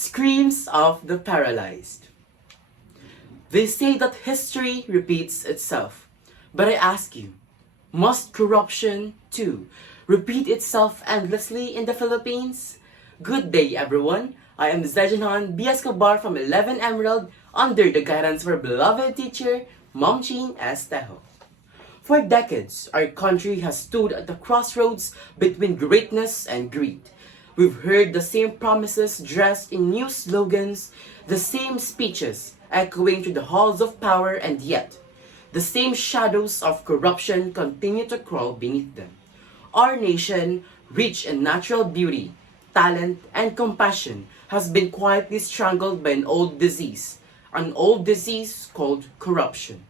Screams of the paralyzed. They say that history repeats itself. But I ask you, must corruption, too, repeat itself endlessly in the Philippines? Good day, everyone. I am Zaijian Eacobar from 11 Emerald under the guidance of our beloved teacher, Mom Jean Estejo. For decades, our country has stood at the crossroads between greatness and greed. We've heard the same promises dressed in new slogans, the same speeches echoing through the halls of power, and yet, the same shadows of corruption continue to crawl beneath them. Our nation, rich in natural beauty, talent, and compassion, has been quietly strangled by an old disease called corruption.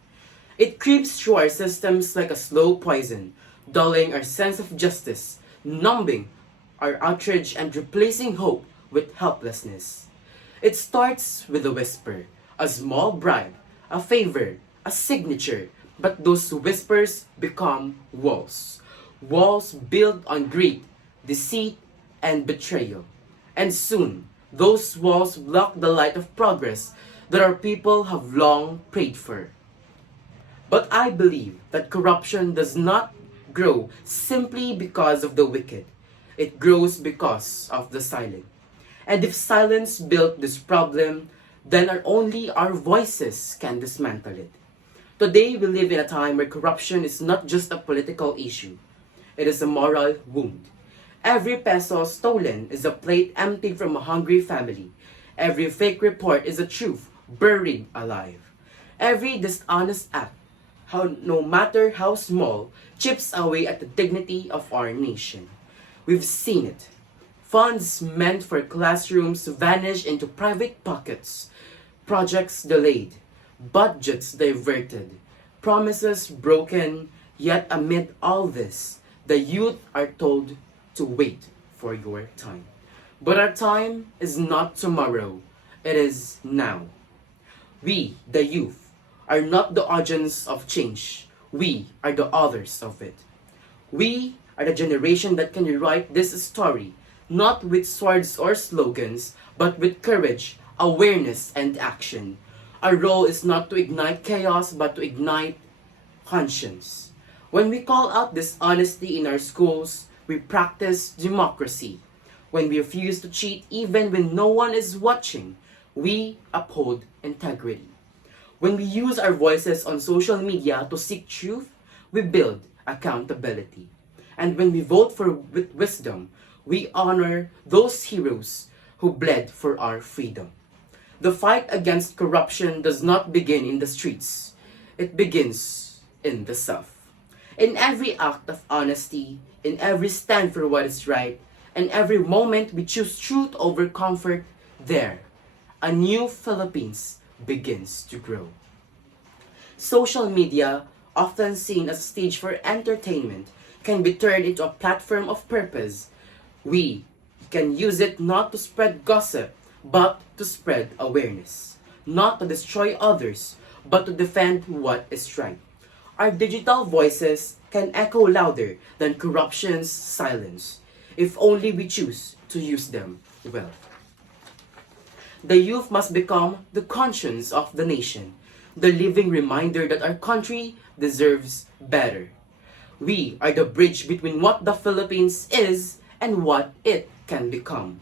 It creeps through our systems like a slow poison, dulling our sense of justice, numbing our outrage, and replacing hope with helplessness. It starts with a whisper, a small bribe, a favor, a signature, but those whispers become walls. Walls built on greed, deceit, and betrayal. And soon, those walls block the light of progress that our people have long prayed for. But I believe that corruption does not grow simply because of the wicked. It grows because of the silent. And if silence built this problem, then only our voices can dismantle it. Today, we live in a time where corruption is not just a political issue. It is a moral wound. Every peso stolen is a plate emptied from a hungry family. Every fake report is a truth buried alive. Every dishonest act, no matter how small, chips away at the dignity of our nation. We've seen it. Funds meant for classrooms vanish into private pockets. Projects delayed. Budgets diverted. Promises broken. Yet amid all this, the youth are told to wait for your time. But our time is not tomorrow. It is now. We, the youth, are not the agents of change. We are the authors of it. We are the generation that can rewrite this story, not with swords or slogans, but with courage, awareness, and action. Our role is not to ignite chaos, but to ignite conscience. When we call out dishonesty in our schools, we practice democracy. When we refuse to cheat even when no one is watching, we uphold integrity. When we use our voices on social media to seek truth, we build accountability. And when we vote with wisdom, we honor those heroes who bled for our freedom. The fight against corruption does not begin in the streets. It begins in the self. In every act of honesty, in every stand for what is right, and every moment we choose truth over comfort, there, a new Philippines begins to grow. Social media, often seen as a stage for entertainment, can be turned into a platform of purpose. We can use it not to spread gossip, but to spread awareness. Not to destroy others, but to defend what is right. Our digital voices can echo louder than corruption's silence, if only we choose to use them well. The youth must become the conscience of the nation, the living reminder that our country deserves better. We are the bridge between what the Philippines is and what it can become.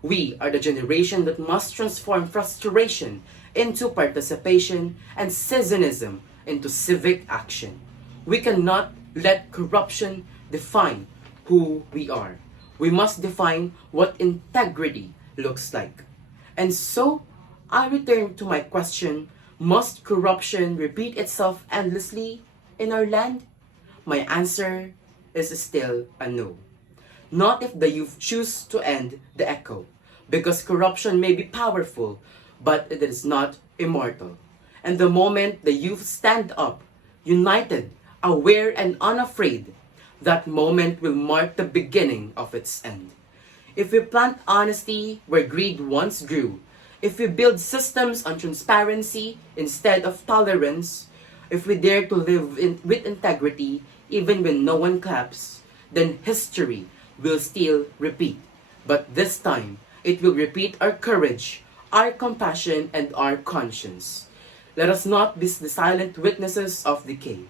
We are the generation that must transform frustration into participation and citizenism into civic action. We cannot let corruption define who we are. We must define what integrity looks like. And so, I return to my question, must corruption repeat itself endlessly in our land? My answer is still a no. Not if the youth choose to end the echo, because corruption may be powerful, but it is not immortal. And the moment the youth stand up, united, aware, and unafraid, that moment will mark the beginning of its end. If we plant honesty where greed once grew, if we build systems on transparency instead of tolerance, if we dare to live with integrity even when no one claps, then history will still repeat, but this time It will repeat our courage, our compassion, and our conscience. Let us not be the silent witnesses of decay,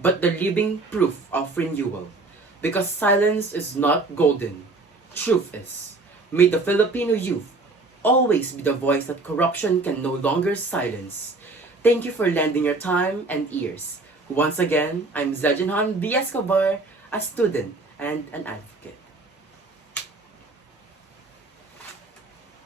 but the living proof of renewal. Because silence is not golden, truth is. May the Filipino youth always be the voice that corruption can no longer silence. Thank you for lending your time and ears. Once again, I'm Zaijian B. Eacobar, a student and an advocate.